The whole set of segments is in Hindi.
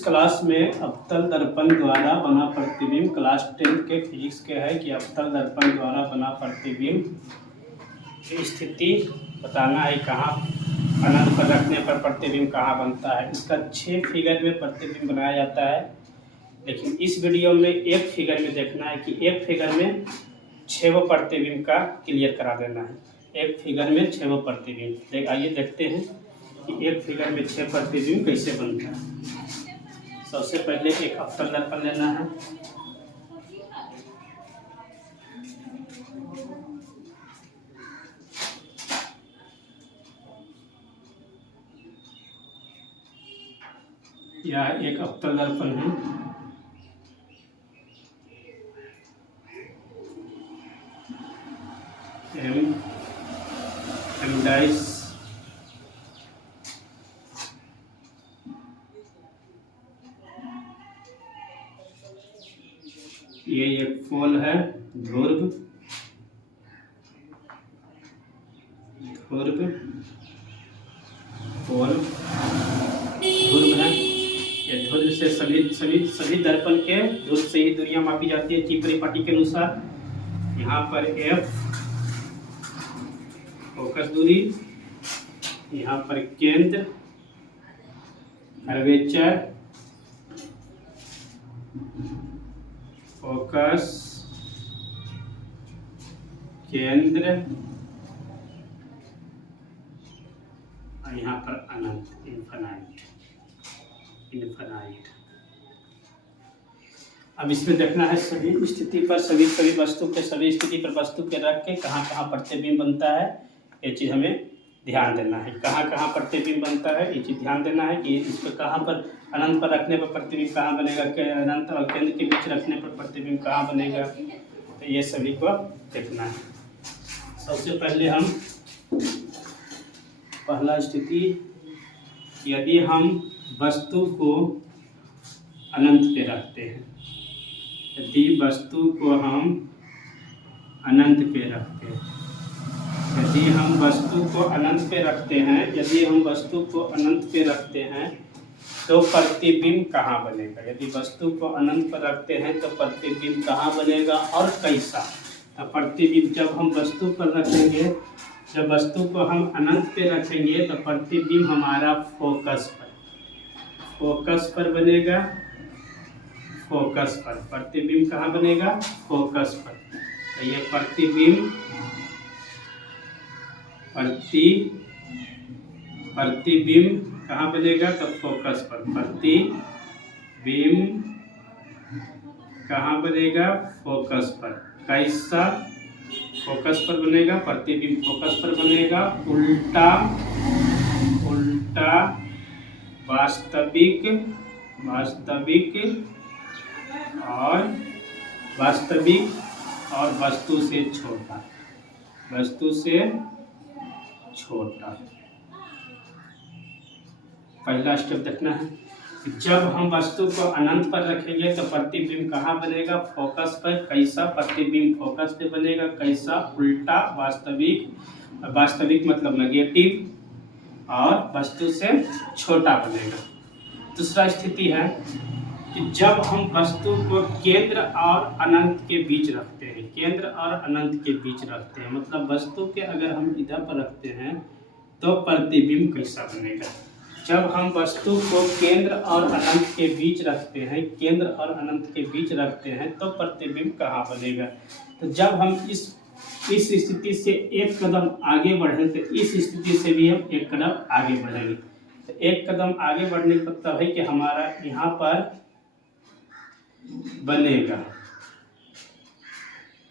इस क्लास में अवतल दर्पण द्वारा बना प्रतिबिंब क्लास 10 के फिजिक्स के है कि अवतल दर्पण द्वारा बना प्रतिबिंब की स्थिति बताना है, कहाँ अनंत पर रखने पर प्रतिबिंब कहाँ बनता है। इसका 6 फिगर में प्रतिबिंब बनाया जाता है, लेकिन इस वीडियो में एक फिगर में देखना है कि एक फिगर में 6 प्रतिबिंब का क्लियर करा देना है। एक फिगर में 6 प्रतिबिंब, आइए देखते हैं कि एक फिगर में 6 प्रतिबिंब कैसे बनता है। सबसे पहले एक अवतल दर्पण लेना है। यह एक अवतल दर्पण है। एमडाइस ये एक पोल है, ध्रुव पोल ध्रुव है। ये ध्रुव से सभी दर्पण के ध्रुव से ही दूरियां मापी जाती है टी परिपाटी के अनुसार। यहाँ पर एफ फोकस दूरी, यहाँ पर केंद्र कर्वेचर फोकस केंद्र, और यहाँ पर अनंत इनफाइनाइट। अब इसमें देखना है सभी स्थिति पर सभी वस्तु पर वस्तु के रख के कहाँ प्रतिबिंब बनता है, ये चीज़ हमें ध्यान देना है। कहाँ प्रतिबिंब बनता है ये चीज़ ध्यान देना है कि इस पर कहाँ पर अनंत पर रखने पर प्रतिबिंब कहाँ बनेगा, अनंत और केंद्र के बीच रखने पर प्रतिबिंब कहाँ बनेगा, तो ये सभी को देखना है। सबसे पहले हम पहला स्थिति, यदि हम वस्तु को अनंत पे रखते हैं, यदि वस्तु को हम अनंत पे रखते हैं, यदि हम वस्तु को अनंत पे रखते हैं तो प्रतिबिंब कहाँ बनेगा। यदि वस्तु को अनंत पर रखते हैं तो प्रतिबिंब कहाँ बनेगा और कैसा। तो प्रतिबिंब जब हम वस्तु पर रखेंगे, जब वस्तु को हम अनंत पे रखेंगे तो प्रतिबिंब हमारा फोकस पर बनेगा। फोकस पर प्रतिबिंब कहाँ बनेगा, फोकस पर। तो ये प्रतिबिंब कहाँ बनेगा, तो फोकस पर। प्रतिबिंब कहाँ बनेगा, फोकस पर। कैसा, फोकस पर बनेगा, प्रतिबिंब फोकस पर बनेगा। उल्टा वास्तविक और वस्तु से छोटा। पहला स्टेप देखना है कि जब हम वस्तु को अनंत पर रखेंगे तो प्रतिबिंब कहाँ बनेगा, फोकस पर। कैसा, प्रतिबिंब फोकस पे बनेगा। कैसा, उल्टा वास्तविक मतलब नेगेटिव और वस्तु से छोटा बनेगा। दूसरा स्थिति है कि जब हम वस्तु को केंद्र और अनंत के बीच रखते हैं, मतलब वस्तु के अगर हम इधर पर रखते हैं तो प्रतिबिंब कैसा बनेगा। जब हम वस्तु को केंद्र और अनंत के बीच रखते हैं तो प्रतिबिंब कहाँ बनेगा। तो जब हम इस स्थिति से एक कदम आगे बढ़े तो इस स्थिति से भी हम एक कदम आगे बढ़ेंगे। तो एक कदम आगे बढ़ने का मतलब है कि हमारा यहाँ पर बनेगा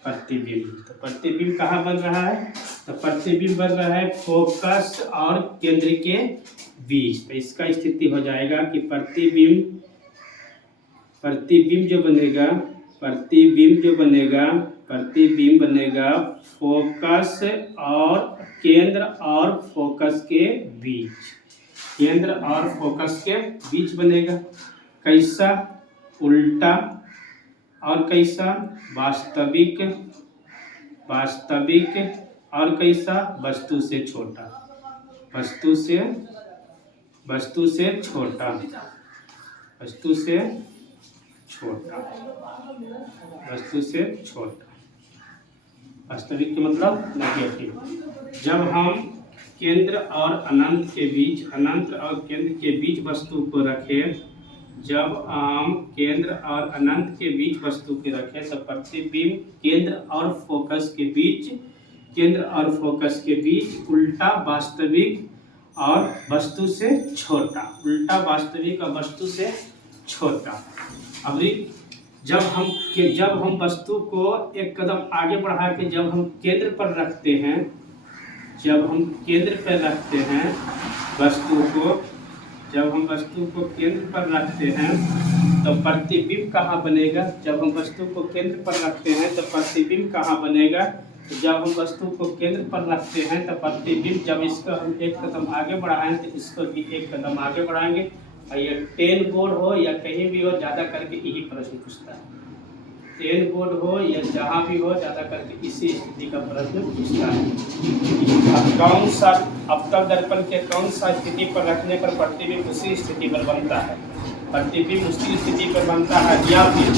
प्रतिबिंब। तो प्रतिबिंब कहाँ बन रहा है, तो प्रतिबिंब बन रहा है फोकस और केंद्र के बीच। तो इसका स्थिति हो जाएगा कि प्रतिबिंब जो बनेगा फोकस और केंद्र और फोकस के बीच बनेगा। कैसा, उल्टा, और कैसा, वास्तविक और कैसा, वस्तु से छोटा। वस्तु से छोटा, वस्तु से छोटा। वास्तविक के मतलब नेगेटिव। जब हम केंद्र और अनंत के बीच, अनंत और केंद्र के बीच वस्तु को रखें, जब हम केंद्र और अनंत के बीच वस्तु के रखें तो प्रतिबिंब केंद्र और फोकस के बीच, केंद्र और फोकस के बीच उल्टा वास्तविक और वस्तु से छोटा, उल्टा वास्तविक और वस्तु से छोटा। अब जब हम वस्तु को एक कदम आगे बढ़ा के जब हम केंद्र पर रखते हैं, जब हम केंद्र पर रखते हैं वस्तु को, जब हम वस्तु को केंद्र पर रखते हैं तो प्रतिबिंब कहाँ बनेगा? जब हम वस्तु को केंद्र पर रखते हैं तो प्रतिबिंब कहाँ बनेगा? जब हम वस्तु को केंद्र पर रखते हैं तो प्रतिबिंब, जब इसको हम एक कदम आगे बढ़ाएं तो इसको भी एक कदम आगे बढ़ाएंगे। और ये 10 बोर्ड हो या कहीं भी हो, ज़्यादा करके यही प्रश्न पूछता है। 10 बोर्ड हो या जहाँ भी हो, ज़्यादा करके इसी स्थिति का प्रश्न पूछता है। अब कौन सा अवतल दर्पण के कौन सा स्थिति पर रखने पर प्रतिबिंब उसी स्थिति पर बनता है? प्रतिबिंब उसी स्थिति पर बनता है या फिर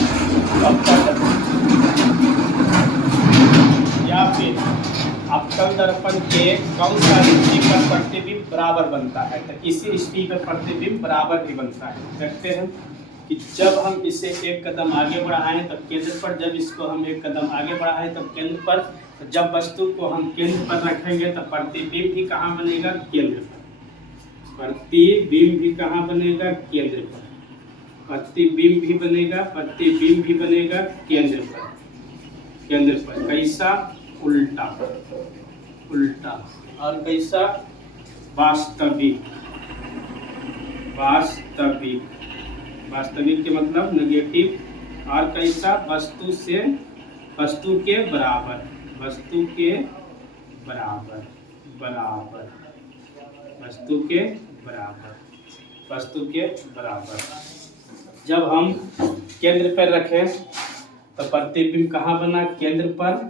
अवतल दर्पण के कौन सा स्थिति पर प्रतिबिंब बराबर बनता है? तो इसी स्थिति पर प्रतिबिंब बराबर भी बनता है। देखते हैं कि जब हम इसे एक कदम आगे बढ़ाएं तो केंद्र पर, जब इसको हम एक कदम आगे बढ़ाएं तो केंद्र पर, तो जब वस्तु को हम केंद्र पर रखेंगे तो प्रतिबिंब भी कहाँ बनेगा? केंद्र पर। प्रतिबिंब भी कहाँ बनेगा? केंद्र पर। प्रतिबिंब भी बनेगा, प्रतिबिंब भी बनेगा केंद्र पर, केंद्र पर। कैसा? उल्टा, उल्टा। और कैसा? वास्तविक, वास्तविक, वास्तविक के मतलब नेगेटिव। और कैसा? वस्तु से, वस्तु के बराबर, वस्तु के बराबर, बराबर, वस्तु के बराबर, वस्तु के बराबर। जब हम केंद्र पर रखें तो प्रतिबिंब कहाँ बना? केंद्र पर,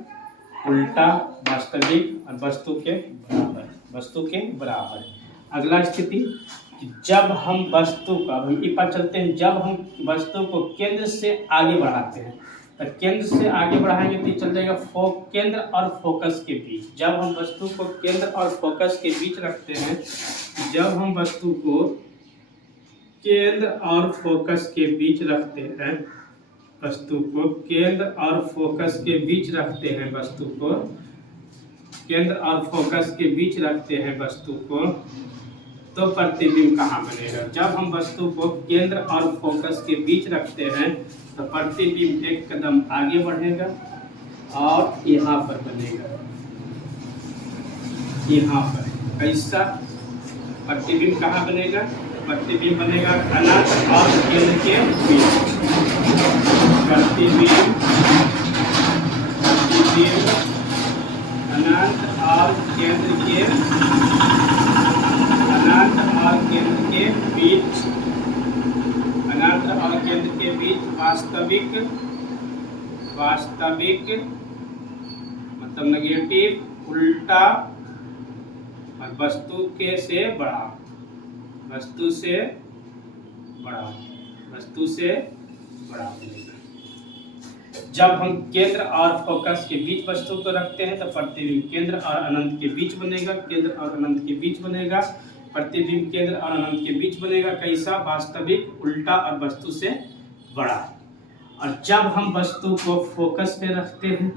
उल्टा, वास्तविक और वस्तु के बराबर, वस्तु के बराबर। अगला स्थिति, जब हम वस्तु का, हम पर चलते हैं, जब हम वस्तु को केंद्र से आगे बढ़ाते हैं तो केंद्र से आगे बढ़ाएंगे तो चल जाएगा केंद्र और फोकस के बीच। जब हम वस्तु को केंद्र और फोकस के बीच रखते हैं, जब हम वस्तु को केंद्र और फोकस के बीच रखते हैं, वस्तु को केंद्र और फोकस के बीच रखते हैं, वस्तु को केंद्र और फोकस के बीच रखते हैं वस्तु को, तो प्रतिबिंब कहाँ बनेगा? जब हम वस्तु को केंद्र और फोकस के बीच रखते हैं तो प्रतिबिंब एक कदम आगे बढ़ेगा और यहाँ पर बनेगा, यहाँ पर। कैसा? प्रतिबिंब कहाँ बनेगा? प्रतिबिंब बनेगा अनंत और केंद्र के बीच। प्रतिबिंब, प्रतिबिंब अनंत और केंद्र के, अनंत और केंद्र के बीच, अनंत और केंद्र के बीच वास्तविक, वास्तविक मतलब नेगेटिव, उल्टा और वस्तु के से बड़ा, वस्तु से बड़ा, वस्तु से बड़ा बनेगा। जब हम केंद्र और फोकस के बीच वस्तु को रखते हैं तो प्रतिबिंब केंद्र और अनंत के बीच बनेगा, केंद्र और अनंत के बीच बनेगा। प्रतिबिंब केंद्र और अनंत के बीच बनेगा। कैसा? वास्तविक, उल्टा और वस्तु से बड़ा। और जब हम वस्तु को फोकस पे रखते हैं,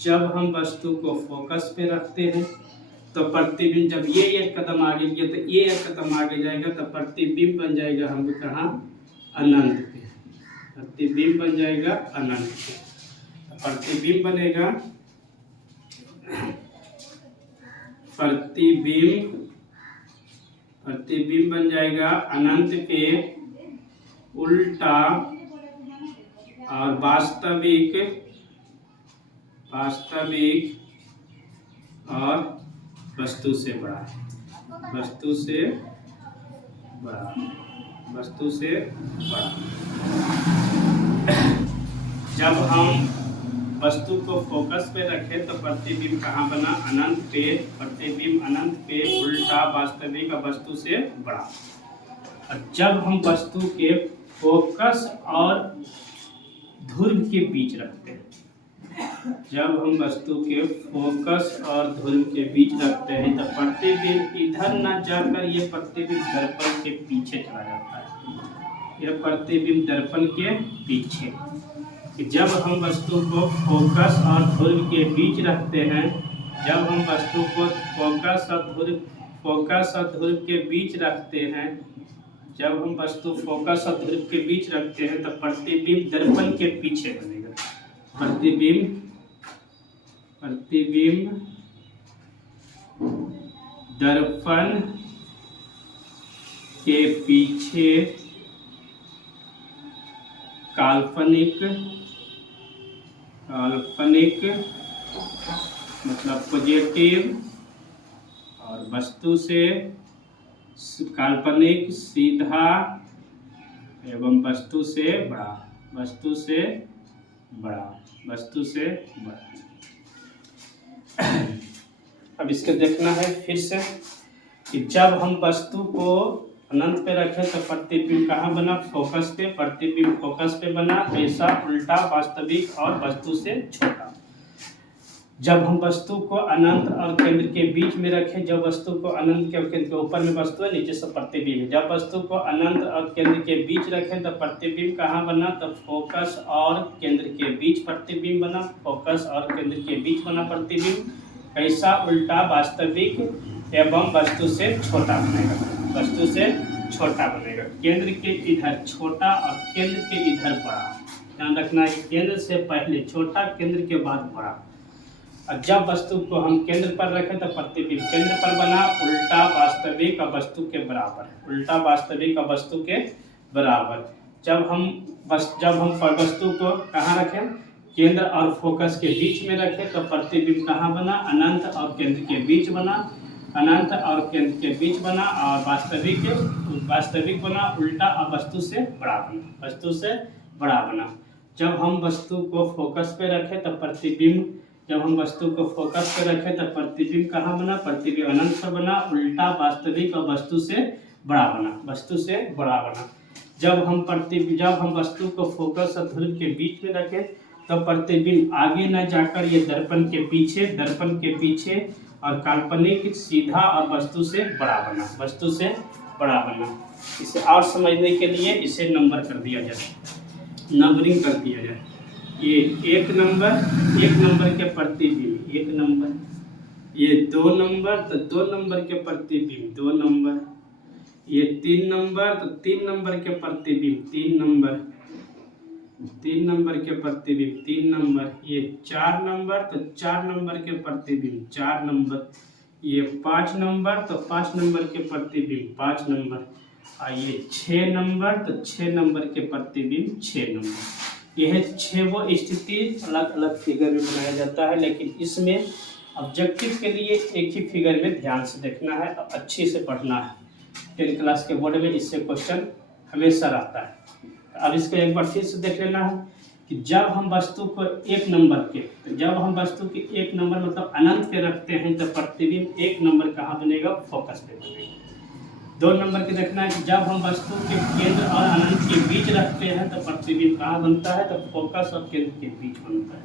जब हम वस्तु को फोकस पे रखते हैं तो प्रतिबिंब, जब ये एक कदम आगे गया तो ये एक कदम आगे जाएगा तो प्रतिबिंब बन जाएगा हम कहाँ? अनंत पे। प्रतिबिंब बन जाएगा अनंत पे। प्रतिबिंब बनेगा, प्रतिबिंब, प्रतिबिंब बन जाएगा अनंत पे, उल्टा और वास्तविक, वास्तविक और वस्तु से बड़ा, वस्तु से बड़ा, वस्तु से बड़ा। जब हम वस्तु को फोकस पे रखें तो प्रतिबिंब कहाँ बना? अनंत पे। प्रतिबिंब अनंत पे, उल्टा, वास्तविक और वस्तु से बड़ा। और जब हम वस्तु के फोकस और ध्रुव के बीच रखते हैं, जब हम वस्तु के फोकस और ध्रुव के बीच रखते हैं तो प्रतिबिंब इधर न जाकर ये प्रतिबिंब दर्पण के पीछे चला जाता है। यह प्रतिबिंब दर्पण के पीछे, जब हम वस्तु को फोकस और ध्रुव के बीच रखते हैं, जब हम वस्तु को फोकस और ध्रुव के बीच रखते हैं, जब हम वस्तु फोकस और ध्रुव के बीच रखते हैं तो प्रतिबिंब दर्पण के पीछे बनेगा। प्रतिबिंब दर्पण के पीछे काल्पनिक मतलब पॉजिटिव और वस्तु से काल्पनिक सीधा एवं वस्तु से बड़ा। अब इसके देखना है फिर से कि जब हम वस्तु को अनंत पे रखें तो प्रतिबिंब कहाँ बना? फोकस पे। प्रतिबिंब फोकस पे बना, ऐसा उल्टा वास्तविक और वस्तु से छोटा। जब हम वस्तु को अनंत और केंद्र के बीच में रखें, जब वस्तु को अनंत के केंद्र के ऊपर में वस्तु है, नीचे से प्रतिबिंब है। जब वस्तु को अनंत और केंद्र के बीच रखें तो प्रतिबिंब कहाँ बना? तो फोकस और केंद्र के बीच प्रतिबिंब बना। फोकस और केंद्र के बीच बना प्रतिबिंब, कैसा? उल्टा वास्तविक एवं वस्तु से छोटा बनेगा। वस्तु से छोटा बनेगा। केंद्र के इधर छोटा और केंद्र के इधर बड़ा। ध्यान रखना है, केंद्र से पहले छोटा, केंद्र के बाद बड़ा। और जब वस्तु को हम केंद्र पर रखें तो प्रतिबिंब केंद्र पर बना, उल्टा वास्तविक और वस्तु के बराबर। उल्टा वास्तविक और वस्तु के बराबर। जब हम वस्तु को कहाँ रखें? केंद्र और फोकस के बीच में रखें तो प्रतिबिंब कहाँ बना? अनंत और केंद्र के बीच बना। अनंत और केंद्र के बीच बना और वास्तविक बना, उल्टा और वस्तु से बड़ा बना। वस्तु से बड़ा बना। जब हम वस्तु को फोकस पे रखें तो प्रतिबिंब, जब हम वस्तु को फोकस पे रखें तो प्रतिबिंब कहाँ बना? प्रतिबिंब अनंत पर बना, उल्टा वास्तविक और वस्तु से बड़ा बना। वस्तु से बड़ा बना। जब हम वस्तु को फोकस और ध्रुव के बीच में रखें तो प्रतिबिंब आगे न जाकर ये दर्पण के पीछे और काल्पनिक सीधा और वस्तु से बड़ा बना। वस्तु से बड़ा बना। इसे और समझने के लिए इसे नंबर कर दिया जाए, नंबरिंग कर दिया जाए। ये एक नंबर के प्रतिबिंब 1 नंबर, ये 2 नंबर तो 2 नंबर के प्रतिबिंब 2 नंबर, ये 3 नंबर तो 3 नंबर के प्रतिबिंब 3 नंबर, 3 नंबर के प्रतिबिंब 3 नंबर, ये 4 नंबर तो 4 नंबर के प्रतिबिंब 4 नंबर, ये 5 नंबर तो 5 नंबर के प्रतिबिंब 5 नंबर, और ये 6 नंबर तो 6 नंबर के प्रतिबिंब 6 नंबर। यह 6 वो स्थिति अलग अलग फिगर में बनाया जाता है, लेकिन इसमें ऑब्जेक्टिव के लिए एक ही फिगर में ध्यान से देखना है और अच्छे से पढ़ना है। 10th क्लास के बोर्ड में इससे क्वेश्चन हमेशा रहता है। अब इसको एक बार फिर से देख लेना है कि जब हम वस्तु को 1 नंबर के, जब हम वस्तु के 1 नंबर मतलब अनंत पे रखते हैं तो प्रतिबिंब 1 नंबर कहाँ बनेगा? फोकस पे बनेगा। 2 नंबर के देखना है कि जब हम वस्तु के केंद्र और अनंत के बीच रखते हैं तो प्रतिबिंब कहाँ बनता है? तो फोकस और केंद्र के बीच बनता है।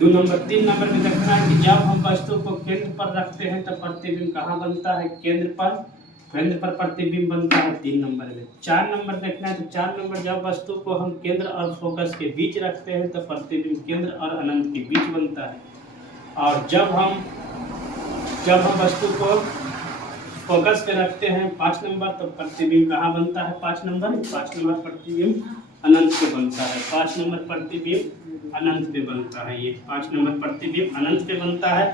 2 नंबर 3 नंबर में देखना है कि जब हम वस्तु को केंद्र पर रखते हैं तो प्रतिबिंब कहाँ बनता है? केंद्र पर प्रतिबिंब बनता है 3 नंबर में। 4 नंबर देखना है तो 4 नंबर जब वस्तु को हम केंद्र और फोकस के बीच रखते हैं तो प्रतिबिंब केंद्र और अनंत के बीच बनता है। और जब हम वस्तु को फोकस पे रखते हैं 5 नंबर तो प्रतिबिंब कहाँ बनता है? 5 नंबर प्रतिबिंब अनंत पे बनता है। 5 नंबर प्रतिबिंब अनंत पे बनता है। ये 5 नंबर प्रतिबिंब अनंत पे बनता है।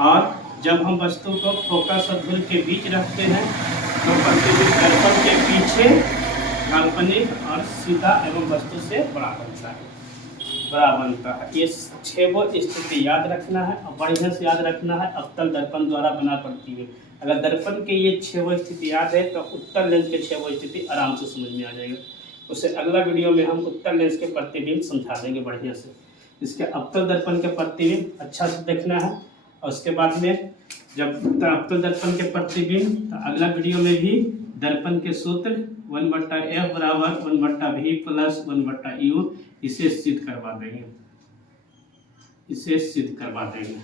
और जब हम वस्तु को फोकस और ध्रुव के बीच रखते हैं तो प्रतिबिंब दर्पण के पीछे काल्पनिक और सीधा एवं वस्तु से बड़ा बनता है। ये 6 वो स्थिति याद रखना है और बढ़िया से याद रखना है। अवतल दर्पण द्वारा बना प्रतिबिंब, अगर दर्पण के ये 6 वो स्थिति याद है तो उत्तल लेंस के 6 वो स्थिति आराम से समझ में आ जाएगा। उससे अगला वीडियो में हम उत्तल लेंस के प्रतिबिंब समझा देंगे बढ़िया से। इसके अवतल दर्पण के प्रतिबिंब अच्छा से देखना है। और उसके बाद में जब अवतल दर्पण के प्रतिबिंब तो अगला वीडियो में भी दर्पण के सूत्र 1/f बराबर 1/v प्लस 1/u, इसे सिद्ध करवा देंगे, इसे सिद्ध करवा देंगे।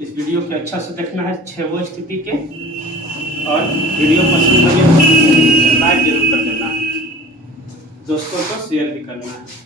इस वीडियो को अच्छा से देखना है 6 स्थिति के, और वीडियो पसंद लगे तो लाइक जरूर कर देना, दोस्तों को शेयर भी करना है।